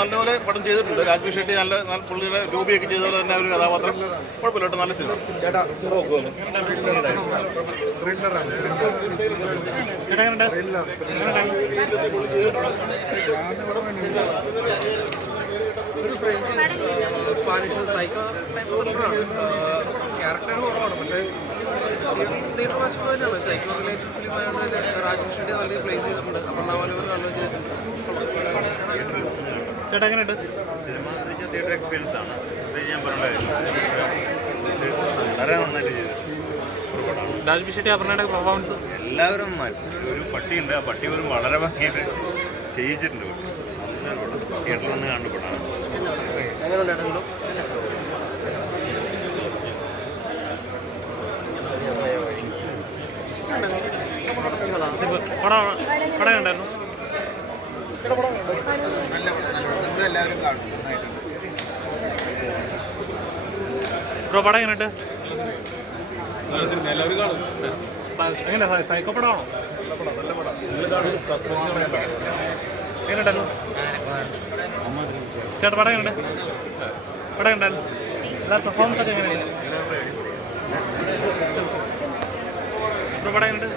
നല്ലപോലെ പടം ചെയ്തിട്ടുണ്ട്. രാജ്മി ഷെട്ടി നല്ല നല്ല പുള്ളിയുടെ രൂപിയൊക്കെ ചെയ്തതുപോലെ പോലെ തന്നെ ഒരു കഥാപാത്രം. കുഴപ്പമില്ല കേട്ടോ നല്ല സിനിമ. ചേട്ടാ സ്പാനിഷ് സൈക്കോ ക്യാരക്ടർ കുറവാണ് പക്ഷേ തിയേറ്റർ വാച്ച് പോയിട്ടാണ് സൈക്കോ റിലേറ്റഡ് ഫിലിമായതുകൊണ്ട് രാജേഷ് ഷെട്ടി നല്ല പ്ലേസ് ചെയ്തിട്ടുണ്ട്. അപ്പം നല്ല ചെയ്തിട്ടുണ്ട് ചേട്ടാ എങ്ങനെയുണ്ട്? സിനിമ തിയേറ്റർ എക്സ്പീരിയൻസ് ആണ്. ഞാൻ വളരെ നന്നായിട്ട് ചെയ്തു. രാജ്ബി ഷെട്ടി അപർണയുടെ പെർഫോമൻസ് എല്ലാവരും ഒരു പട്ടിയുണ്ട്. ആ പട്ടി പോലും വളരെ ഭംഗിയായിട്ട് ചെയ്യിച്ചിട്ടുണ്ട് തിയേറ്ററിൽ നിന്ന് കണ്ടുപെടാണ് എങ്ങനെയുണ്ടായിരുന്നു പടം പടം ഉണ്ടായിരുന്നു ബ്രോ പടം എങ്ങനെയുണ്ട്? എങ്ങനെ? സൈക്കോ പടമാണോ? എങ്ങനെയുണ്ടായിരുന്നു? ചേട്ടാ പടം എങ്ങനെയുണ്ട്? പടം ഉണ്ടായിരുന്നു എല്ലാ പെർഫോമൻസ് ഒക്കെ എങ്ങനെയാണ് ബ്രോ പടം എങ്ങനെയുണ്ട്?